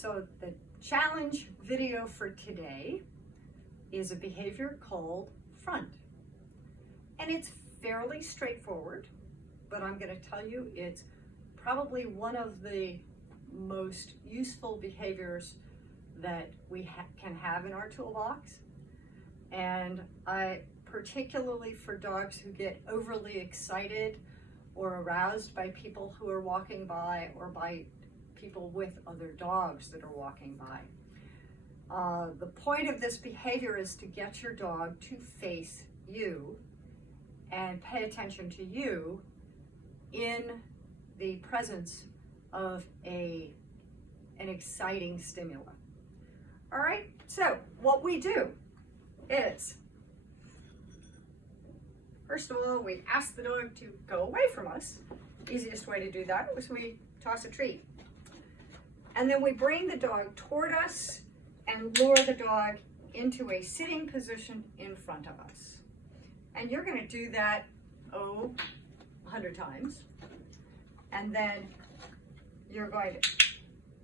So the challenge video for today is a behavior called front. And it's fairly straightforward, but I'm going to tell you it's probably one of the most useful behaviors that we can have in our toolbox. And particularly for dogs who get overly excited or aroused by people who are walking by or by people with other dogs that are walking by. The point of this behavior is to get your dog to face you and pay attention to you in the presence of an exciting stimuli. All right, so what we do is, first of all, we ask the dog to go away from us. Easiest way to do that is we toss a treat. And then we bring the dog toward us and lure the dog into a sitting position in front of us. And you're going to do that, 100 times. And then you're going to,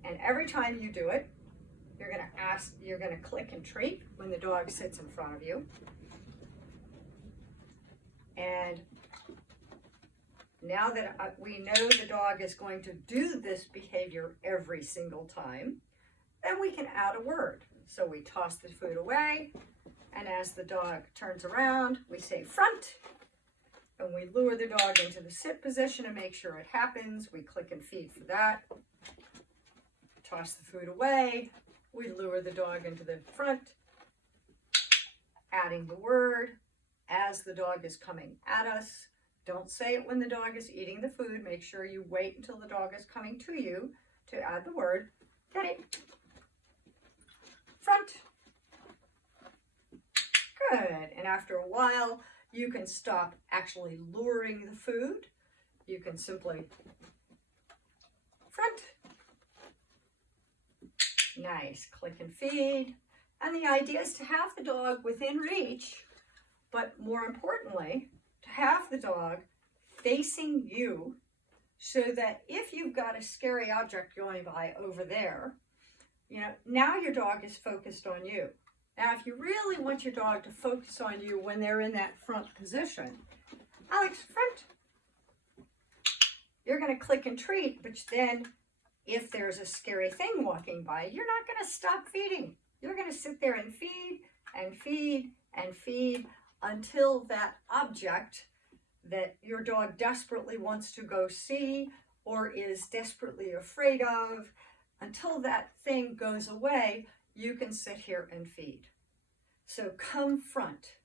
and every time you do it, you're going to click and treat when the dog sits in front of you. And now that we know the dog is going to do this behavior every single time, then we can add a word. So we toss the food away, and as the dog turns around, we say front, and we lure the dog into the sit position and make sure it happens. We click and feed for that. Toss the food away. We lure the dog into the front, adding the word as the dog is coming at us. Don't say it when the dog is eating the food. Make sure you wait until the dog is coming to you to add the word. Get it? Front. Good. And after a while, you can stop actually luring the food. You can simply front. Nice. Click and feed. And the idea is to have the dog within reach, but more importantly, to have the dog facing you so that if you've got a scary object going by over there, now your dog is focused on you. Now, if you really want your dog to focus on you when they're in that front position, Alex, front. You're going to click and treat, but then if there's a scary thing walking by, you're not going to stop feeding. You're going to sit there and feed and feed and feed until that object that your dog desperately wants to go see or is desperately afraid of, until that thing goes away, you can sit here and feed. So come front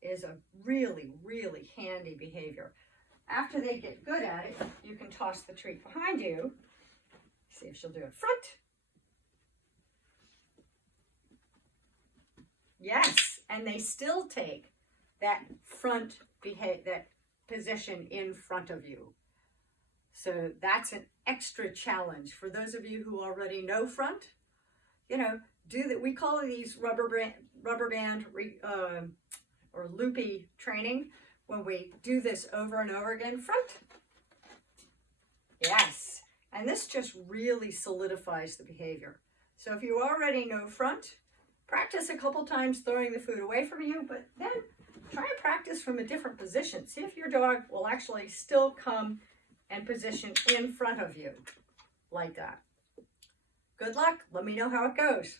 is a really, really handy behavior. After they get good at it, you can toss the treat behind you. See if she'll do it. Front. Yes, and they still take that front that position in front of you. So that's an extra challenge for those of you who already know front. Do that. We call these rubber band or loopy training when we do this over and over again. Front. Yes, and this just really solidifies the behavior. So if you already know front, practice a couple times throwing the food away from you, but then try and practice from a different position. See if your dog will actually still come and position in front of you like that. Good luck. Let me know how it goes.